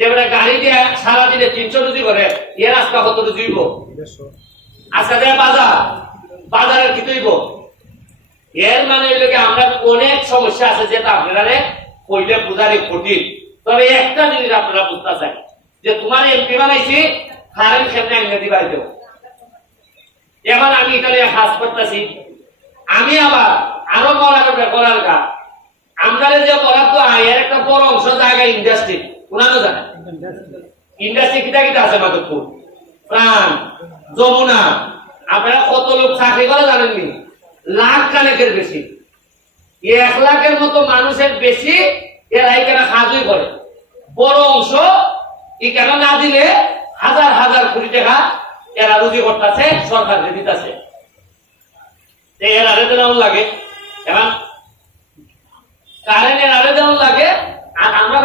যে গাড়ি দিয়ে সারাদিনে তিনশো রুজি করে এ রাস্তা কত রুজিব আজকে দেয় বাজার। বাজারের কি তুইব এর মানে আমরা অনেক সমস্যা আছে যেটা আপনারা কইলে বুঝারে কঠিন। তবে একটা জিনিস আপনারা বুঝতে চাই যে তোমার এমপি বানাইছি হারেন ক্ষেত্রে ইংরেজি বাড়ি দেবো এবার আমি নিয়ে কাজ করতেছি। আমি আবার আরও বড় একটা করার গা আমরা যে বরাদ্দ আয় এর একটা বড় জায়গা ইন্ডাস্ট্রি ওনারও জানে ইন্ডাস্ট্রি কিটা কিটা আছে মাধবপুর। প্রাণ, যমুনা। আপনারা কত লোক চাকরি করে জানেননি? লাখ কানেকের বেশি। এক লাখের মতো মানুষের বেশি এরা এখানে কাজই করে। বড় অংশ এখানে না দিলে হাজার হাজার কোটি টাকা এরা রুজি করতেছে, সরকার দিতেছে। এরা রেতে লাগে। এখন কারেন্টের আরে দেওয়ার লাগে আর আমরা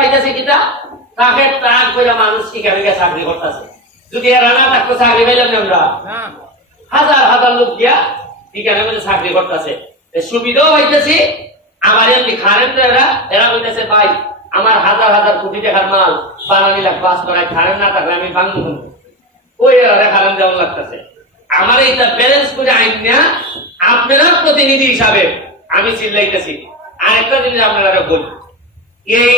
পাইতেছি কিটা ট্রাক করে মানুষ শিখে গিয়ে চাকরি করতেছে? যদি এরা না থাকতো চাকরি পাইলাম না আমরা। হাজার হাজার লোক গিয়া এখানে মধ্যে চাকরি করতেছে? সুবিধাও হইতেছি আমার এমনি কারেন্ট এরা এরা হইতেছে ভাই আমার হাজার হাজার কোটি টাকার মাল বানানি লাখ বাস করায় কারেন্ট না থাকলে আমি ভাঙবো ওই এরা কারেন্ট দেওয়ার লাগতেছে। আমার এইটা ব্যালেন্স করে আইন না আপনারা প্রতিনিধি হিসাবে আমি চিল্লাইতেছি। আর একটা জিনিস আপনারা বলি এই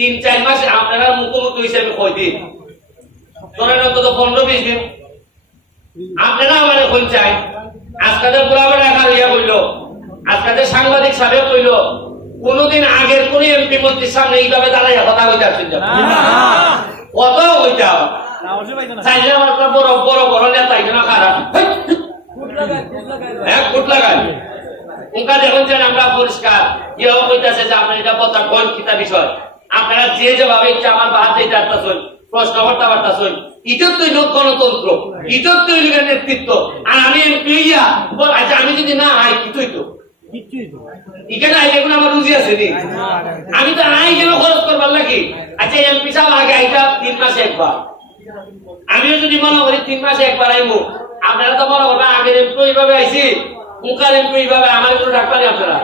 তিন চার মাসে আপনারা মুখোমুখি হিসাবে কই দিন ধরেন অন্তত পনেরো বিশ দিন। আপনারা আমার এখন চাই। আজকাল পুরাবে রাখা ইয়া কইল আজকাল সাংবাদিক সাহেব কইল কোনদিন আগের কোন এমপি মন্ত্রীর সামনে এইভাবে দাঁড়াইয়া কথা কইতে আসছেন কত কইতা চাইলে আমার বড় বড় বড় নেতা এখানে খারাপ। হ্যাঁ ফুট লাগাই দেখুন যে আমরা পরিষ্কার। ইয়ে কইতাছে যে আপনার এটা কথা কোন কিতা বিষয়। আপনারা যে যেভাবে ইচ্ছা আমার বাহাত দিতে আসতেছেন প্রশ্ন করতে পারতেছেন ইটোর তৈল গণতন্ত্র ইটোর তৈল নেতৃত্ব। আর আমি আচ্ছা আমি যদি না আই কি তুই তো? এখানে কোনো আমার রুজি আছে নি? আমি তো আই কেন খরচ করবার নাকি আচ্ছা এমপি সাহেব আগে আইটা তিন মাসে একবার। আমিও যদি মনে করি তিন মাসে একবার আইবো আপনারা তো মনে করবেন আগের এমপি এইভাবে আইছি, মুখার এইভাবে, আমার কোনো ডাক্তারই আপনারা।